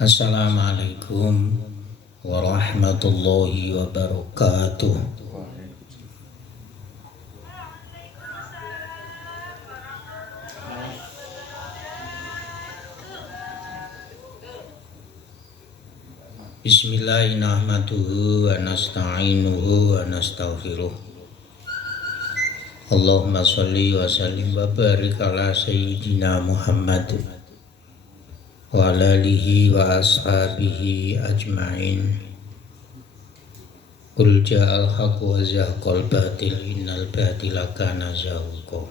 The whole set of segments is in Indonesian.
Assalamualaikum warahmatullahi wabarakatuh. Bismillahirrahmanirrahim wa nasta'inuhu wa nastaghfiruh. Allahumma sholli wa sallim wa barik ala sayyidina Muhammad wa ala alihi wa ashabihi ajma'in. Qul ja'al haqq wa zahaqal batil innal batila kana zahuqa.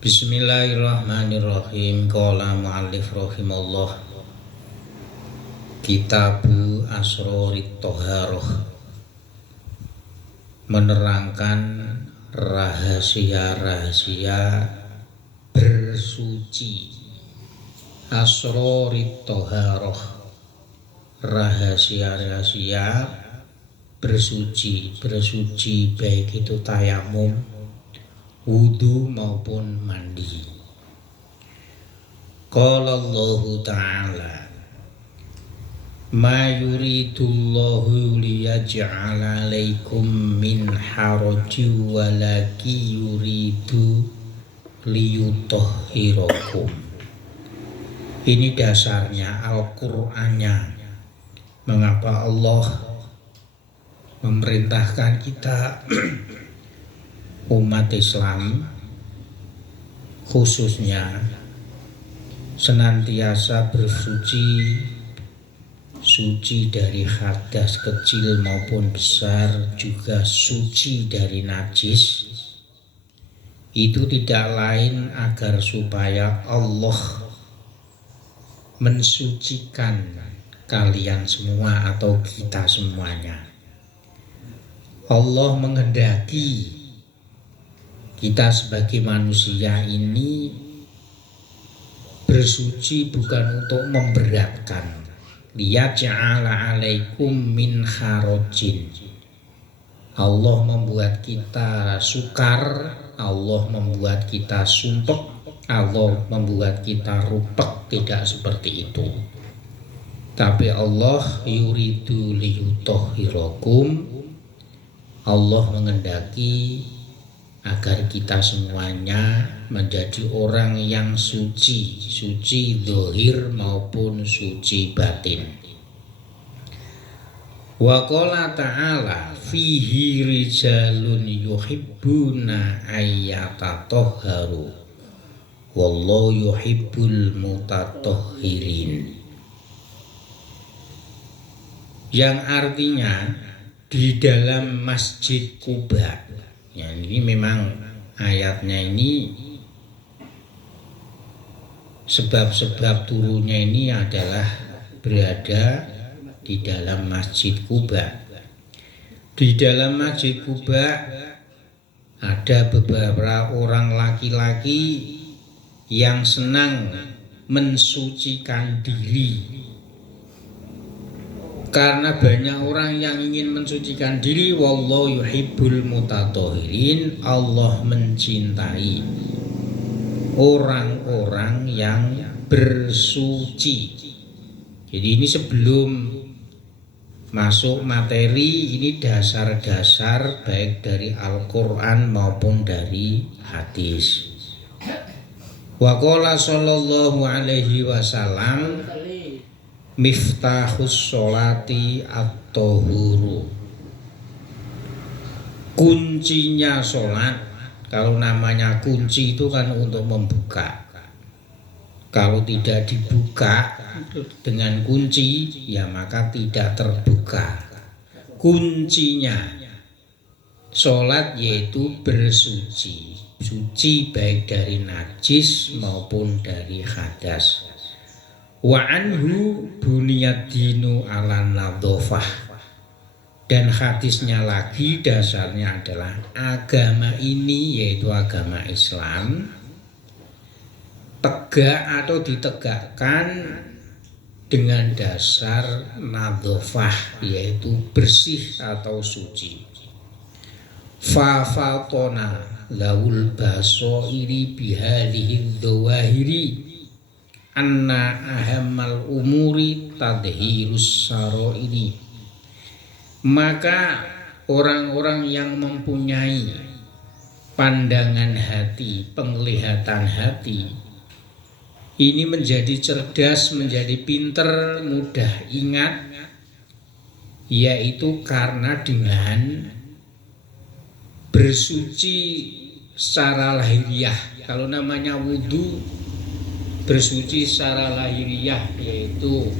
Bismillahirrahmanirrahim. Qala mu'allif rahimallah. Kitabu Asrorit Toharoh, menerangkan rahasia-rahasia bersuci. Asrorit Toharoh, rahasia-rahasia bersuci. Bersuci baik itu tayamum, wudu maupun mandi. Qala Allahu Ta'ala, ma yuridullahu liyaj'ala 'alaikum min harajin walaki yuridu liyutahhirakum. Ini dasarnya Al-Qur'annya. Mengapa Allah memerintahkan kita umat Islam khususnya senantiasa bersuci, suci dari hadas kecil maupun besar, juga suci dari najis. Itu tidak lain agar supaya Allah mensucikan kalian semua atau kita semuanya. Allah menghendaki kita sebagai manusia ini bersuci bukan untuk memberatkan. Liyaj'ala 'alaikum min harajin. Allah membuat kita sukar, Allah membuat kita sumpek, Allah membuat kita rupek. Tidak seperti itu. Tapi Allah yuridu liyutahhirakum. Allah menghendaki agar kita semuanya menjadi orang yang suci, suci zahir maupun suci batin. Wa qala ta'ala fihi rijalun yuhibbuna ayyatatahharu wallahu yuhibbul mutatahhirin. Yang artinya di dalam Masjid Quba. Ya, ini memang ayatnya ini sebab-sebab turunnya ini adalah berada di dalam Masjid Quba. Di dalam Masjid Quba ada beberapa orang laki-laki yang senang mensucikan diri. Karena banyak orang yang ingin mensucikan diri, wallahu yuhibbul mutatahhirin. Allah mencintai orang-orang yang bersuci. Jadi ini sebelum masuk materi, ini dasar-dasar baik dari Al-Quran maupun dari hadis. Wa qala sallallahu alaihi wasallam miftahus sholati at-tahuru. Kuncinya sholat, kalau namanya kunci itu kan untuk membuka. Kalau tidak dibuka dengan kunci, ya maka tidak terbuka. Kuncinya sholat yaitu bersuci. Suci baik dari najis maupun dari hadas. Wa anhu buniyad dinu ala nadhofah. Dan hadisnya lagi dasarnya adalah agama ini, yaitu agama Islam, tegak atau ditegakkan dengan dasar nadhofah, yaitu bersih atau suci. Fa fatona laul basoiri bihadhihi dhawahiri anna ahammal umuri tadhirus ini. Maka orang-orang yang mempunyai pandangan hati, penglihatan hati, ini menjadi cerdas, menjadi pinter, mudah ingat, yaitu karena dengan bersuci secara lahiriah. Kalau namanya wudhu, bersuci secara lahiriah, yaitu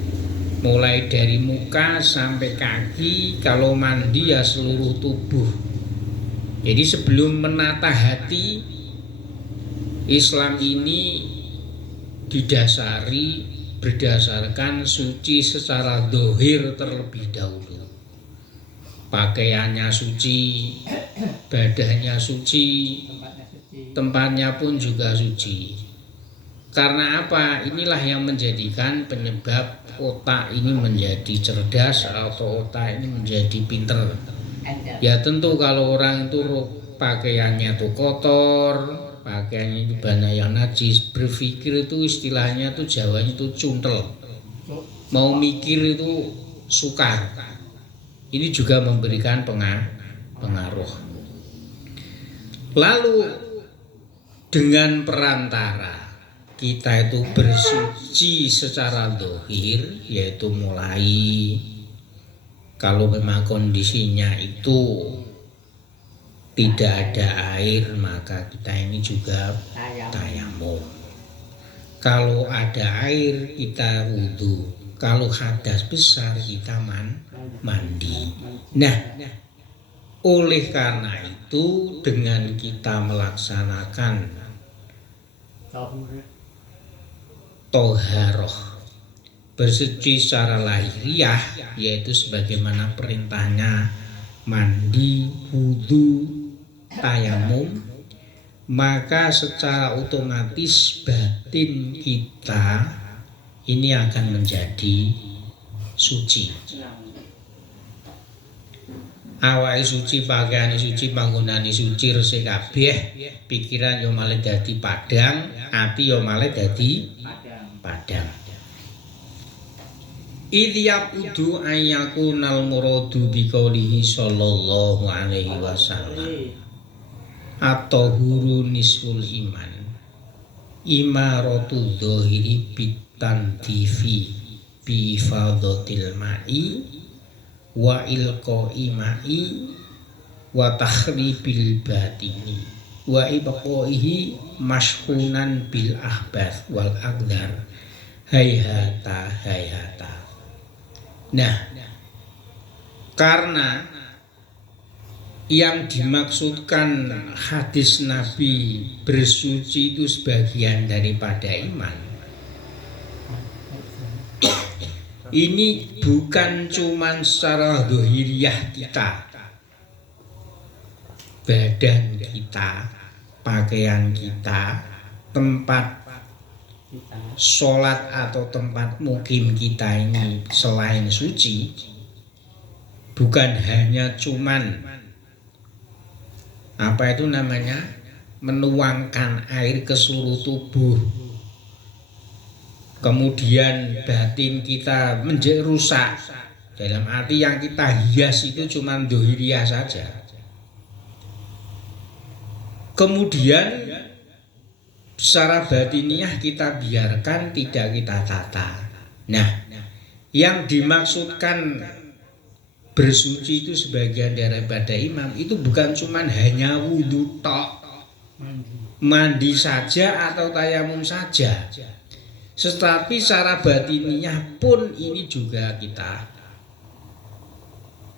mulai dari muka sampai kaki. Kalau mandi ya seluruh tubuh. Jadi sebelum menata hati, Islam ini didasari berdasarkan suci secara dohir terlebih dahulu. Pakaiannya suci, badannya suci, tempatnya pun juga suci. Karena apa? Inilah yang menjadikan penyebab otak ini menjadi cerdas atau otak ini menjadi pinter. Ya tentu kalau orang itu pakaiannya itu kotor, pakaiannya itu banyak yang najis, berpikir itu istilahnya itu Jawanya itu cuntel, mau mikir itu sukar. Ini juga memberikan pengaruh. Lalu dengan perantara kita itu bersuci secara dohir, yaitu mulai kalau memang kondisinya itu tidak ada air, maka kita ini juga tayamum. Kalau ada air kita wudhu, kalau hadas besar kita mandi. Nah, oleh karena itu dengan kita melaksanakan toharoh, bersuci secara lahiriah, yaitu sebagaimana perintahnya mandi, wudhu, tayamum, maka secara otomatis batin kita ini akan menjadi suci. Awake suci, pakaiane suci, panggonane suci, resik kabeh, pikiran yo malah dadi padang, ati yo malah dadi padang. Idyab udu ayyakunal muradu biqaulihi sallallahu alaihi wasallam. At-tahuru nisful iman. Imaratu dzahiri bitantifi bi fadhatil ma'i wa ilqa'i ma'i wa takhribil batini wa ibqaihi mashhunan bil ahbath wal aqdar hayhata. Nah, karena yang dimaksudkan hadis Nabi bersuci itu sebagian daripada iman, ini bukan cuman secara dohiriyah kita, badan kita, pakaian kita, tempat sholat atau tempat mukim kita ini selain suci, bukan hanya cuman menuangkan air ke seluruh tubuh, kemudian batin kita menjadi rusak, dalam arti yang kita hias itu cuman dohiriyah saja, kemudian secara batiniah kita biarkan, tidak kita tata. Nah, yang dimaksudkan bersuci itu sebagian daripada imam itu bukan cuma hanya wudhu tok, mandi saja atau tayamum saja, tetapi secara batiniah pun ini juga kita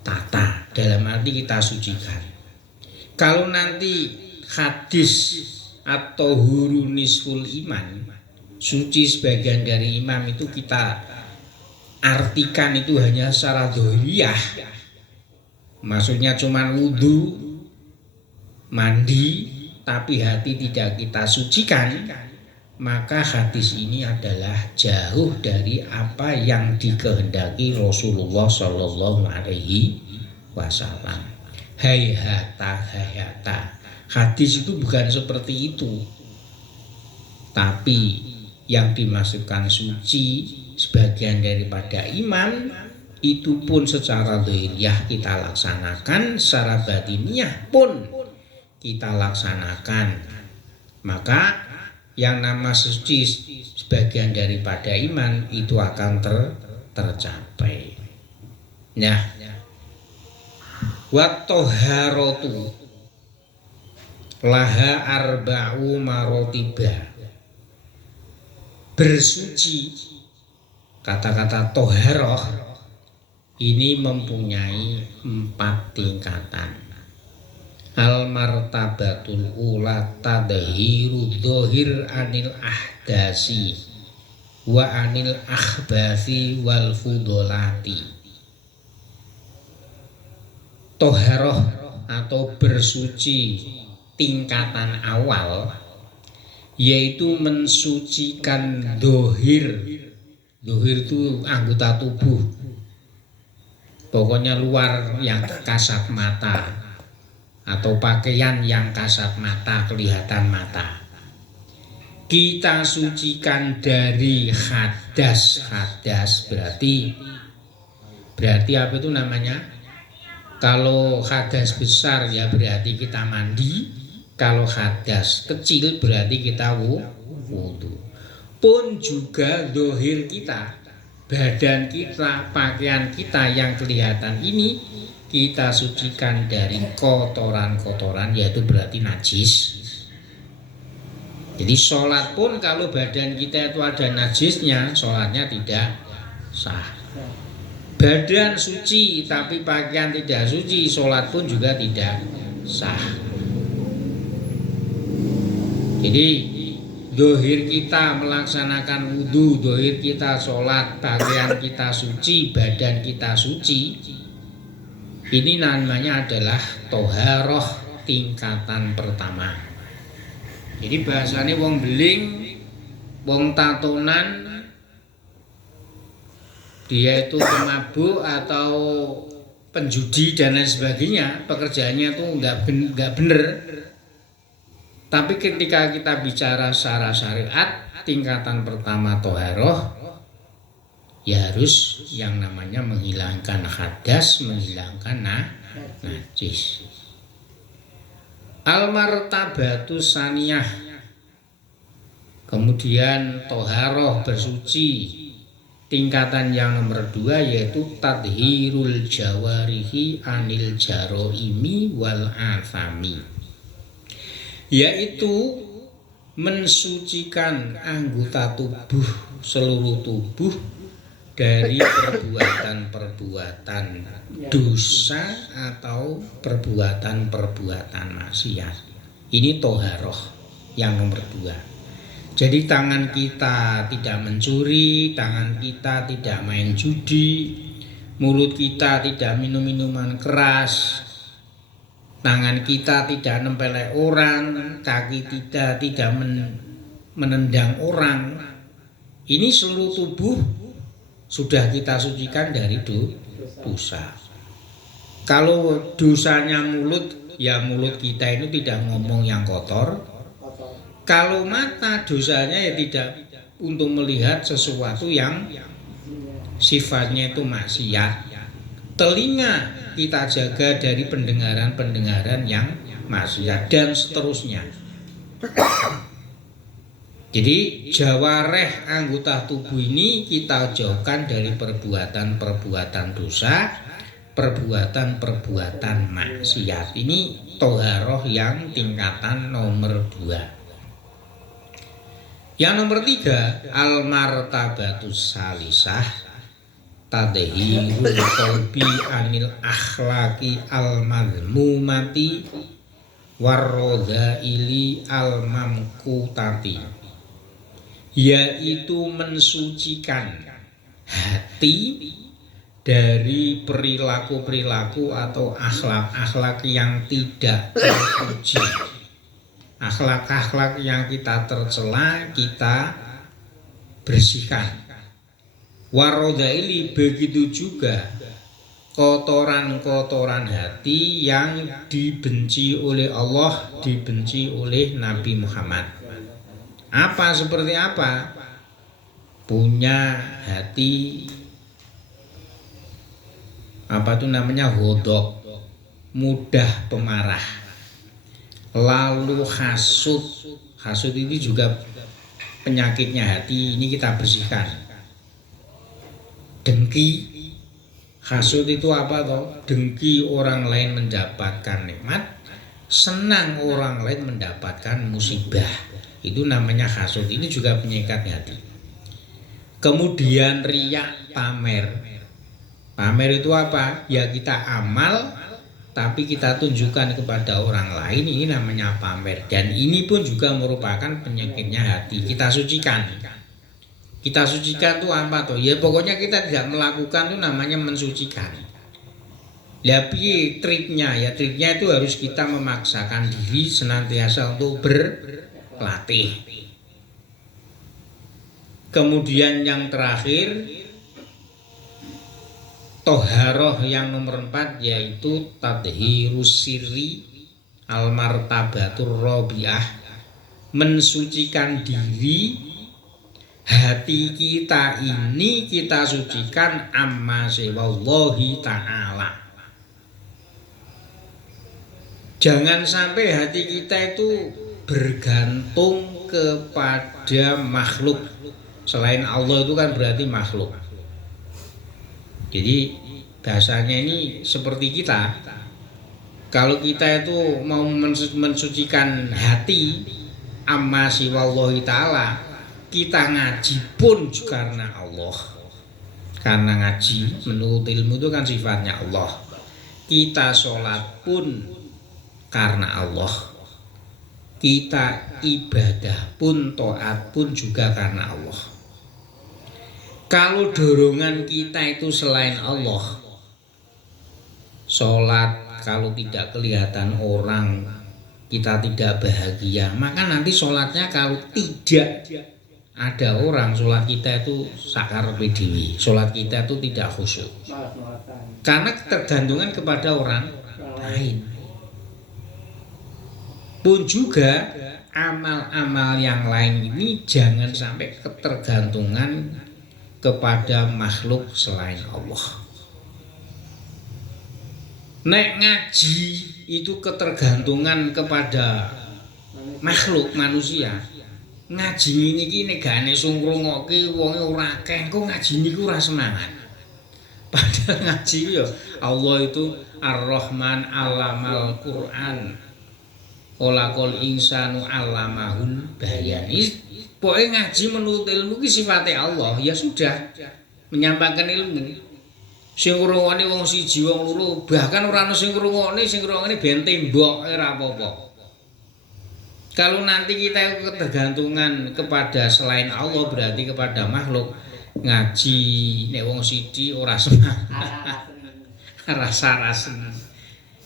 tata, dalam arti kita sucikan. Kalau nanti hadis atau huru nisful iman, suci sebagian dari imam, itu kita artikan itu hanya secara dohiriyah, maksudnya cuma wudhu, mandi, tapi hati tidak kita sucikan, maka hadis ini adalah jauh dari apa yang dikehendaki Rasulullah Shallallahu Alaihi Wasallam. Hayhata. Hadis itu bukan seperti itu, tapi yang dimaksudkan suci sebagian daripada iman itu pun secara dhahiriyah kita laksanakan, secara batiniah pun kita laksanakan, maka yang nama suci sebagian daripada iman itu akan tercapai. Nah, wa toharotu laha arba'u marotibah. Bersuci, kata-kata toharoh ini mempunyai 4 tingkatan. Al martabatul ula tadhiru dhahir anil ahdasi wa anil akhbasi wal fudolati. Toharoh atau bersuci tingkatan awal yaitu mensucikan dhahir. Dhahir itu anggota tubuh, pokoknya luar yang kasat mata atau pakaian yang kasat mata, kelihatan mata. Kita sucikan dari hadas. Hadas berarti apa itu namanya? Kalau hadas besar ya berarti kita mandi. Kalau hadas kecil berarti kita wudu. Pun juga zahir kita, badan kita, pakaian kita yang kelihatan ini kita sucikan dari kotoran-kotoran, yaitu berarti najis. Jadi sholat pun kalau badan kita itu ada najisnya, sholatnya tidak sah. Badan suci tapi pakaian tidak suci, sholat pun juga tidak sah. Jadi zahir kita melaksanakan wudhu, zahir kita sholat, pakaian kita suci, badan kita suci. Ini namanya adalah toharoh tingkatan pertama. Jadi bahasanya wong beling, wong tatonan, dia itu pemabuk atau penjudi dan lain sebagainya, pekerjaannya itu nggak bener. Tapi ketika kita bicara secara syariat, tingkatan pertama toharoh, ya harus yang namanya menghilangkan hadas, menghilangkan najis. Al-martabatu saniyah, kemudian toharoh bersuci tingkatan yang nomor 2 yaitu tadhirul jawarihi anil jaroimi wal afami, yaitu mensucikan anggota tubuh, seluruh tubuh dari perbuatan-perbuatan dosa atau perbuatan-perbuatan maksiat. Ini toharoh yang nomor 2. Jadi tangan kita tidak mencuri, tangan kita tidak main judi, mulut kita tidak minum minuman keras, tangan kita tidak nempelek orang, kaki kita tidak menendang orang. Ini seluruh tubuh sudah kita sucikan dari dosa. Kalau dosanya mulut, ya mulut kita itu tidak ngomong yang kotor. Kalau mata, dosanya ya tidak untuk melihat sesuatu yang sifatnya itu maksiat. Telinga kita jaga dari pendengaran-pendengaran yang maksiat dan seterusnya. Jadi jawareh anggota tubuh ini kita jauhkan dari perbuatan-perbuatan dosa, perbuatan-perbuatan maksiat. Ini toharoh yang tingkatan nomor 2. Yang nomor 3, al-martabatus salisah tadhirul qalbi anil akhlaqi al-madhmumati warrodhaili al-mamkutati, yaitu mensucikan hati dari perilaku-perilaku atau akhlak-akhlak yang tidak terpuji. Akhlak-akhlak yang kita tercela kita bersihkan. Warodhaili, begitu juga kotoran-kotoran hati yang dibenci oleh Allah, dibenci oleh Nabi Muhammad. Apa seperti apa? punya hati apa itu namanya hodok, mudah pemarah, lalu hasud. Hasud ini juga penyakitnya hati, ini kita bersihkan. Dengki, hasud itu apa toh? Dengki orang lain mendapatkan nikmat, senang orang lain mendapatkan musibah, itu namanya hasud. Ini juga penyikat hati. Kemudian riya, pamer. Pamer itu apa? Ya kita amal tapi kita tunjukkan kepada orang lain, ini namanya pamer. Dan ini pun juga merupakan penyakitnya hati. Kita sucikan. Kita sucikan itu apa toh? Ya pokoknya kita tidak melakukan itu namanya mensucikan. Ya piye triknya? Ya triknya itu harus kita memaksakan diri senantiasa untuk berlatih. Kemudian yang terakhir, toharoh yang nomor 4 yaitu tadhirus sirri al martabatur rabi'ah, mensucikan diri. Hati kita ini kita sucikan amma siwallahi ta'ala. Jangan sampai hati kita itu bergantung kepada makhluk. Selain Allah itu kan berarti makhluk. Jadi bahasanya ini seperti kita. Kalau kita itu mau mensucikan hati amma siwallahi ta'ala, kita ngaji pun karena Allah. Karena ngaji menurut ilmu itu kan sifatnya Allah. Kita sholat pun karena Allah. Kita ibadah pun, taat pun juga karena Allah. Kalau dorongan kita itu selain Allah, sholat kalau tidak kelihatan orang, kita tidak bahagia, maka nanti sholatnya kalau tidak ada orang, sholat kita itu sakarepe dhewe, sholat kita itu tidak khusyuk, karena ketergantungan kepada orang lain. Pun juga amal-amal yang lain ini jangan sampai ketergantungan kepada makhluk selain Allah. Nek ngaji itu ketergantungan kepada makhluk manusia. Ngaji niki negane sing ngrungokke wonge ora akeh, engko ngaji niku ora semangat. Padahal ngaji ya Allah itu Ar-Rahman 'allamal Qur'an. Olakol insanu 'allamahul bayan. Pokoke ngaji menurut ilmu ki sifate Allah, ya sudah menyampaikan ilmu. Sing ngrungokne wong siji wong loro, bahkan ora ana sing ngrungokne ben tembok ora apa-apa. Kalau nanti kita ketergantungan kepada selain Allah, berarti kepada makhluk, ngaji nek wong siji ora semangat. Rasa-rasen.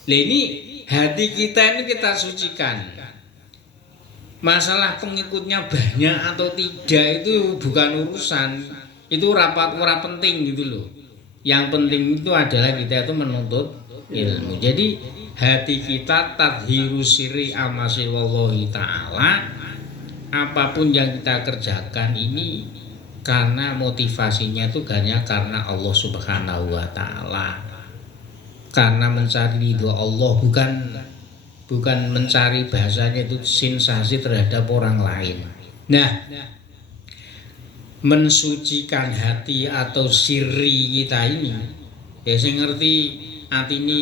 Lah ini hati kita ini kita sucikan. Masalah pengikutnya banyak atau tidak itu bukan urusan. Itu ora penting gitu loh. Yang penting itu adalah kita itu menuntut ilmu. Jadi hati kita tadhirus sirri amasi wallahi ta'ala, apapun yang kita kerjakan ini karena motivasinya itu hanya karena Allah subhanahu wa ta'ala, karena mencari ridho Allah, bukan mencari bahasanya itu sensasi terhadap orang lain. Nah, mensucikan hati atau sirri kita ini ya sing ngerti hati ini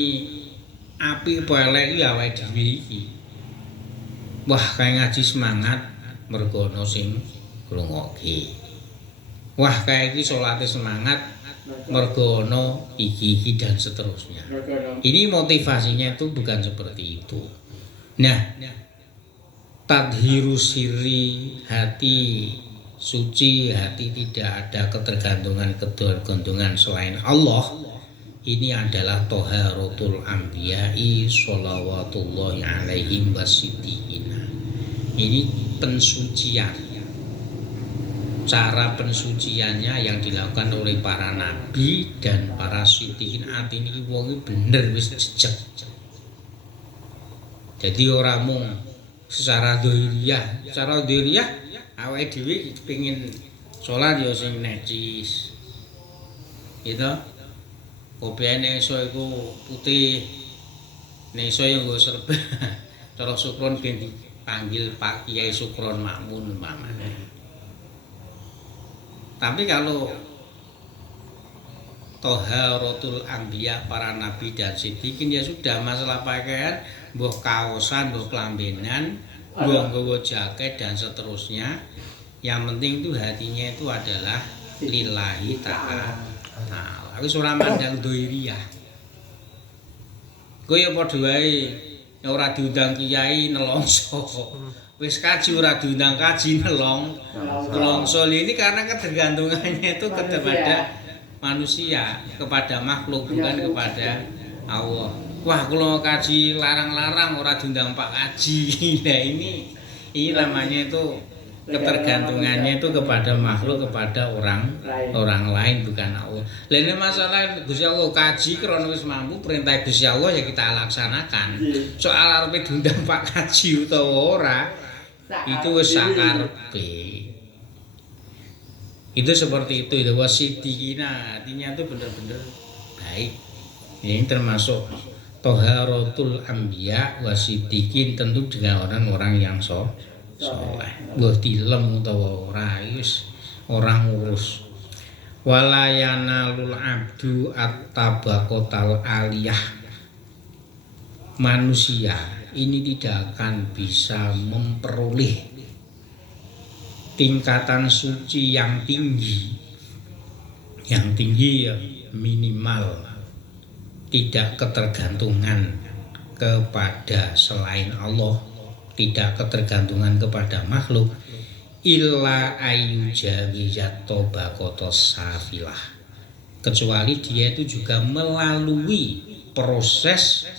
api apa elek ya awake dhewe iki. Wah, kae ngaji semangat mergo ana sing ngrungokke. Wah, kae iki salate semangat mergo ana iki dan seterusnya. Ini motivasinya itu bukan seperti itu. Nah, tadhirus sirri, hati suci, hati tidak ada ketergantungan selain Allah. Ini adalah toharatul anbiya'i sholawatullahi alaihim wasiddiqina. Ini pensucian. Cara pensuciannya yang dilakukan oleh para nabi dan para siddiqin. Atine iki wong bener wis jejeg. Jadi ora mung secara dhahiriyah awake dhewe pengin Salat ya sing necis. Gitu. Kopene iso iku putih. Nek iso ya nggo serba. Cara Sukron ben dipanggil Pak Kiai Sukron Makmun umpamane. Tapi kalau Toharatul Anbiya, para nabi dan siddiqin ya sudah, masalah pakaian mbuh kaosan, mbuh kelambenan, mbuh nggawa jaket dan seterusnya. Yang penting itu hatinya itu adalah lillahi ta'ala. Nah, wis ora mandang doiriyah. Kowe ya padha wae ora diundang kiai nelongso. Wis kaji ora diundang kaji nelongso. Ini karena ketergantungannya itu kepada manusia, kepada makhluk, bukan kepada Allah. Wah, kalau kaji larang-larang ora diundang Pak Kaji. Nah, ini namanya itu ketergantungannya itu kepada makhluk, kepada orang lain, bukan Allah. Lah ini masalah Gusti Allah kaji krana wis mampu perintah Gusti Allah ya kita laksanakan. Soal arepe diundang Pak Kaji utawa ora itu wis sakarepe. Itu seperti itu wasidikina, artinya itu benar-benar baik. Ini termasuk Toharatul Anbiya wasidikin, tentu dengan orang-orang yang soleh. Mbah dilem utawa ora wis orang ngurus. Walayanalul abdu at-tabaqatal aliyah. Manusia ini tidak akan bisa memperoleh tingkatan suci yang tinggi ya minimal tidak ketergantungan kepada selain Allah, tidak ketergantungan kepada makhluk, illa ayyujawizat tabaqatos safilah, kecuali dia itu juga melalui proses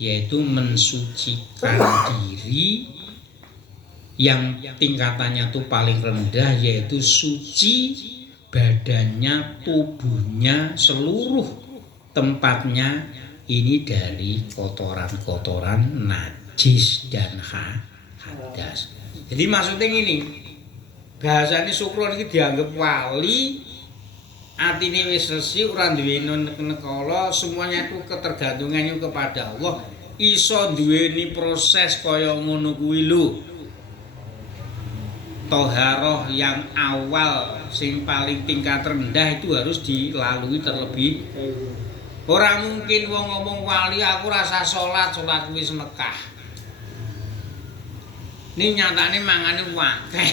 yaitu mensucikan diri yang tingkatannya tuh paling rendah, yaitu suci badannya, tubuhnya, seluruh tempatnya ini dari kotoran-kotoran najis dan hadas. Jadi maksudnya ini bahasanya Sukron ini dianggap wali, atine wis resik, ora duwe nekala, semuanya itu ketergantungannya kepada Allah, iso duweni proses kaya ngono kuwi lho. Toharoh yang awal sing paling tingkat rendah itu harus dilalui terlebih. Ora mungkin wong ngomong wali aku rasa salat wis Mekah. Ini nyatane mangane wakeh.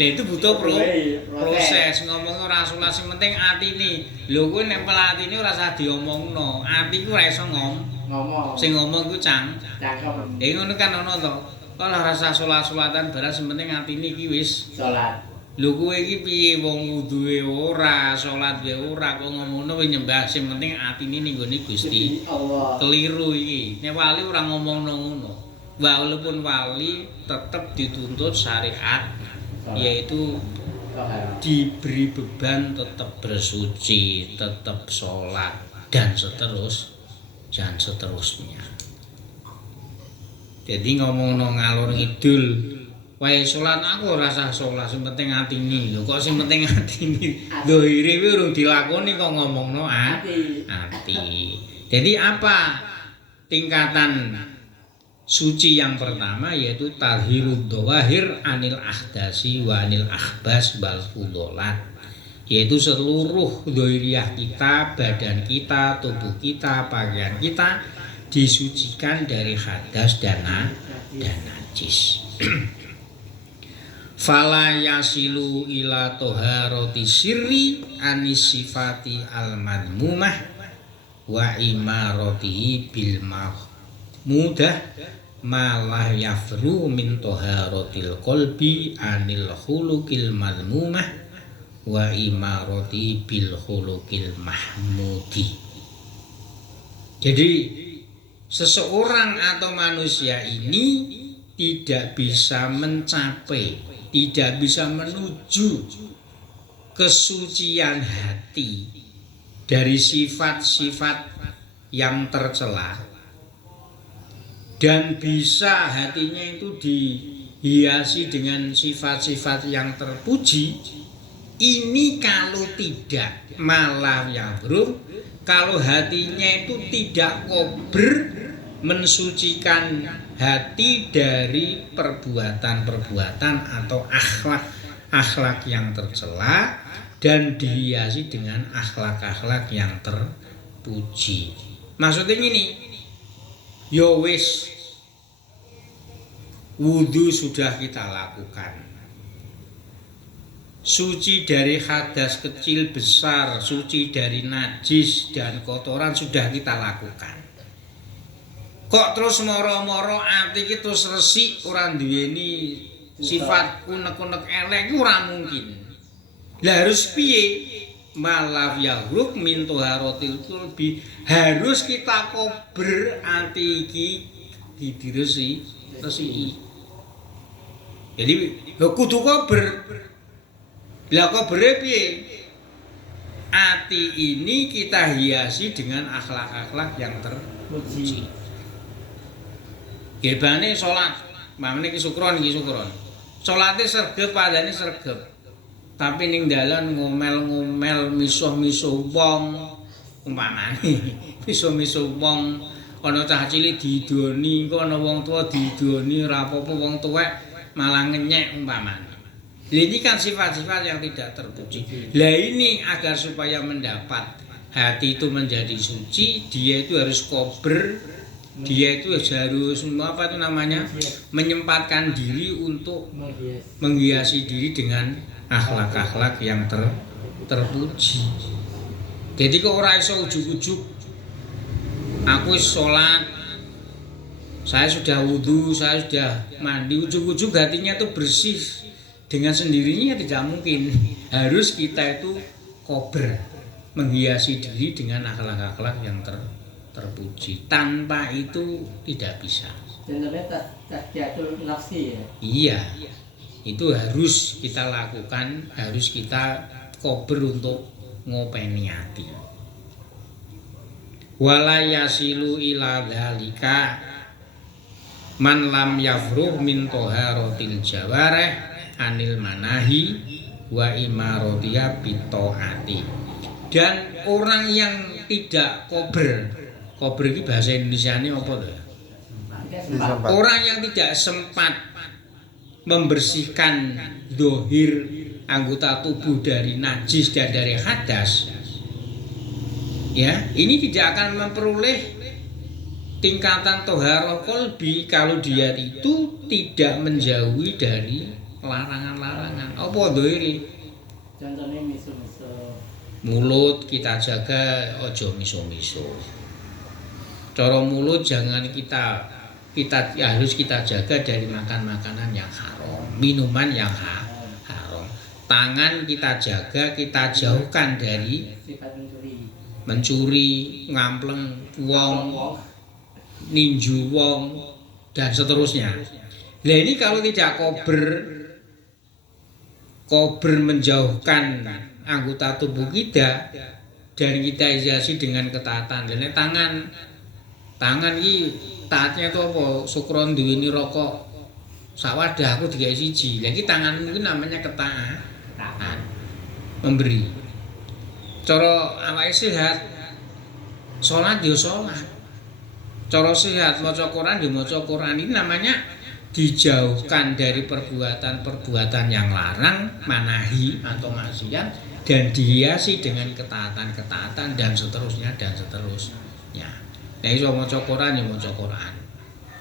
Lah itu butuh proses, ngomong ora salat sing penting atine. Lho kowe nek atine ora usah diomongno. Ati ku ora iso ngomong. Sing ngomong ku cangkem. Ngono kan ono to. Kalau rasa sholat-sholatan barang sementing atine iki wis sholat. Lho kowe iki piye wong wuduhe ora, sholat wae ora, kok ngomono kowe nyembah sing penting atine ning gone Gusti Allah. Keliru iki. Nek wali ora ngomongno ngono. Walaupun wali tetap dituntut syariat yaitu diberi beban tetap bersuci, tetap sholat dan seterusnya. Jadi ngomongno ngalor ngidul, wae salat aku ora usah salat, sing penting atine. Lho kok sing penting atine? Dohire kuwi urung dilakoni kok ngomongno ati. Jadi apa tingkatan suci yang pertama yaitu tahhirud dhawahir anil ahdasi wa anil akhbas wal fudolat. Yaitu seluruh dohiriyah kita, badan kita, tubuh kita, pakaian kita disucikan dari hadas dan najis. Fala yasilu ila toharoti sirri anis sifati al madmumah wa imaratihi bil mudah malah yafru min toharotil qalbi anil khuluqil madmumah wa imaratihi bil khuluqil mahmudi. Jadi seseorang atau manusia ini tidak bisa mencapai, tidak bisa menuju kesucian hati dari sifat-sifat yang tercela, dan bisa hatinya itu dihiasi dengan sifat-sifat yang terpuji, Ini kalau tidak malah yabrur, kalau hatinya itu tidak kober, mensucikan hati dari perbuatan-perbuatan atau akhlak yang tercela dan dihiasi dengan akhlak-akhlak yang terpuji. Maksudnya ini, yo wis wudu sudah kita lakukan, suci dari hadas kecil besar, suci dari najis dan kotoran sudah kita lakukan. Kok terus moro-moro ati iki terus resik ora duweni sifat unek-unek elek ora mungkin. Lah harus piye? Malaf yahruk min tuharatil qalbi, harus kita kober ati iki didiresi resiki. Jadi kudu kober. Lah kobere piye? Ati ini kita hiasi dengan akhlak-akhlak yang terpuji. Gebane salat, mamane iki syukron. Salate sregep padane sregep. Tapi ning dalan ngomel-ngomel misuh-misuh wong umpamane. Misuh-misuh wong ana cah cilik didoni, ana wong tua didoni, ora apa-apa wong tuwek malah ngenyek umpamane. Ini kan sifat-sifat yang tidak terpuji. Lah ini agar supaya mendapat hati itu menjadi suci, dia itu harus kober. Dia itu harus apa itu namanya, menyempatkan diri untuk menghiasi diri dengan akhlak-akhlak yang terpuji. Jadi kok ora iso ujug-ujug aku sholat, saya sudah wudhu, saya sudah mandi, ujug-ujug hatinya itu bersih dengan sendirinya tidak mungkin. Harus kita itu kober, menghiasi diri dengan akhlak-akhlak yang terpuji. Tanpa itu tidak bisa. Tazkiyatun nafsi ya. Iya, itu harus kita lakukan, harus kita kober untuk ngopeni hati. Wala yasilu ila dzalika man lam yafruh min taharatil jawarih anil manahi wa imaratiya bitaati. Dan orang yang tidak kober ini bahasa Indonesianya apa tuh ya? Orang yang tidak sempat membersihkan dohir anggota tubuh dari najis dan dari hadas, ya, ini tidak akan memperoleh tingkatan toharoh kolbi kalau dia itu tidak menjauhi dari larangan-larangan. Apa dohiri? Contohnya miso-miso. Mulut kita jaga, ojo miso-miso. Cara mulut jangan kita harus kita jaga dari makan makanan yang haram, minuman yang haram. Tangan kita jaga, kita jauhkan dari mencuri, ngampleng wong, ninju wong dan seterusnya. Lah ini kalau tidak kober menjauhkan anggota tubuh kita dan kita hiasi dengan ketaatan. Dan tangan iki taatnya itu apa? Syukron duweni rokok sawadah aku digawe siji. Lah iki tangan itu namanya ketaatan. Memberi. Cara awake sehat, salat yo salat. Cara sehat maca Quran yo maca Quran. Ini namanya dijauhkan dari perbuatan-perbuatan yang larang, manahi atau maksiat, dan dihiasi dengan ketaatan-ketaatan dan seterusnya. Nah iso maca Quran ya maca Quran.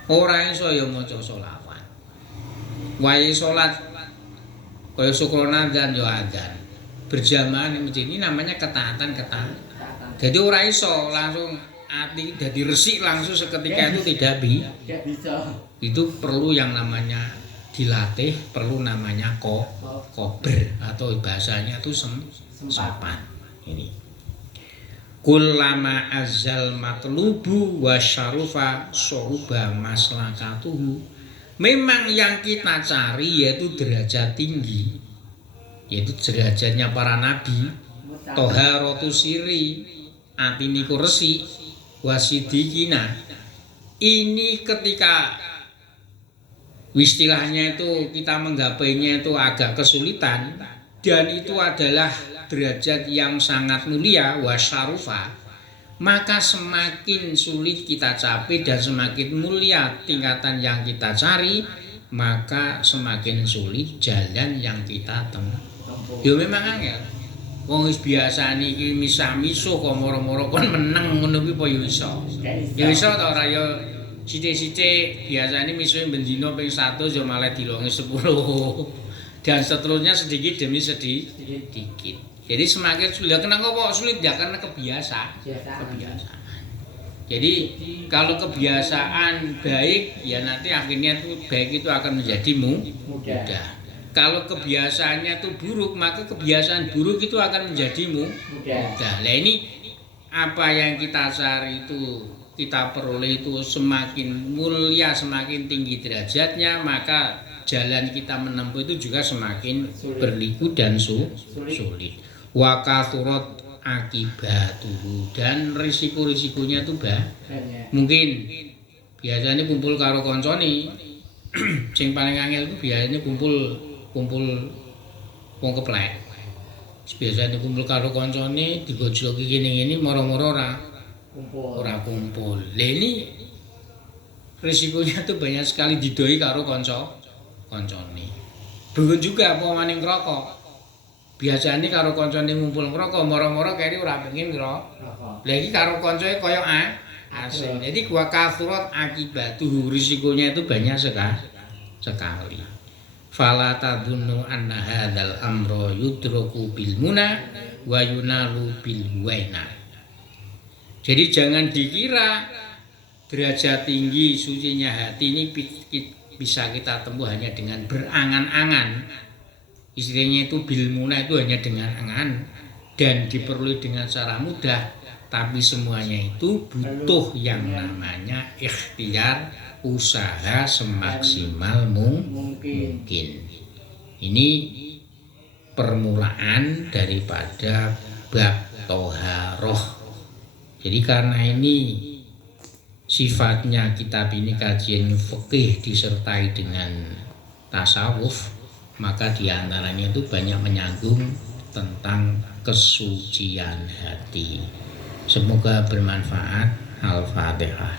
Ora iso ya maca sholawat. Wae salat kaya syukur adzan ya adzan. Berjamaah ning masjid ini namanya ketaatan. Jadi ora iso langsung ati dadi resik langsung seketika itu tidak bisa. Itu perlu yang namanya dilatih, perlu namanya kober atau bahasanya itu sempat. Ini. Kullama azal matlubu wa syarufa soruba maslakatuhu. Memang yang kita cari yaitu derajat tinggi, yaitu derajatnya para nabi. Toharatu siri atiniku resi wasidikina. Ini ketika istilahnya itu kita menggapainya itu agak kesulitan, dan itu adalah derajat yang sangat mulia wasyarufa, maka semakin sulit kita capai dan semakin mulia tingkatan yang kita cari, maka semakin sulit jalan yang kita tempuh. Ya memang angel. Wong wis biasa niki misah-misuh kok moro-moro kon meneng ngono kuwi apa ya iso. Ya iso ta ora ya sithik-sithik biasane misuhe ben dina ping 100 ya malah dilonge 10. Dan seterusnya sedikit demi sedikit. Jadi semakin sulit. Kenapa kok sulit? Ya karena kebiasaan. Jadi kalau kebiasaan baik, ya nanti akhirnya itu baik itu akan menjadi mudah. Kalau kebiasaannya itu buruk, maka kebiasaan buruk itu akan menjadi mudah. Nah ini apa yang kita cari itu, kita peroleh itu semakin mulia, semakin tinggi derajatnya, maka jalan kita menempuh itu juga semakin berliku dan sulit. Wa kathurat akibatuhu, dan risiko-risikonya itu mungkin biasanya kumpul karo koncone sing paling angel itu biasanya kumpul wong keplek. Biasanya kumpul karo koncone digojloki ngene-ngene moro-moro ora kumpul. Lah ini risikonya tuh banyak sekali didoi karo koncone. Begitu juga apa maning ngrokok. Biasanya karo koncone ngumpul ngrokok moro-moro keri ora pengen ngrokok. Lah iki karo koncoe koyo asing. Jadi wa kathurat akibatuhu, risikonya itu banyak sekali. Fala tadunnu anna hadzal amra yudraku bil muna wa yunalu bil waina. Jadi jangan dikira derajat tinggi sucinya hati ini bisa kita tempuh hanya dengan berangan-angan. Istilahnya itu bil muna itu hanya dengan angan dan diperoleh dengan cara mudah. Tapi semuanya itu butuh yang namanya ikhtiar, usaha semaksimal mungkin. Ini permulaan daripada bab toharoh. Jadi karena ini sifatnya kitab ini kajian fikih disertai dengan tasawuf, maka diantaranya itu banyak menyanggung tentang kesucian hati. Semoga bermanfaat. Al-Fatihah.